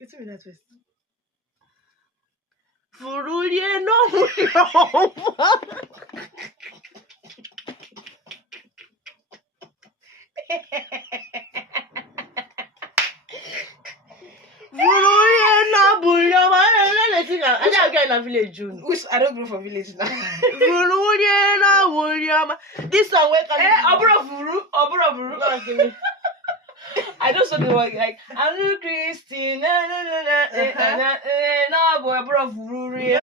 It's me that first. Furulie no Furulie no bulyo man. I don't get in a village June. I don't grow for village now. Furulie no bulyo man. This song where can Obro Furu. no give me. I just saw the word like I'm Christine. No boy, Obro Furu.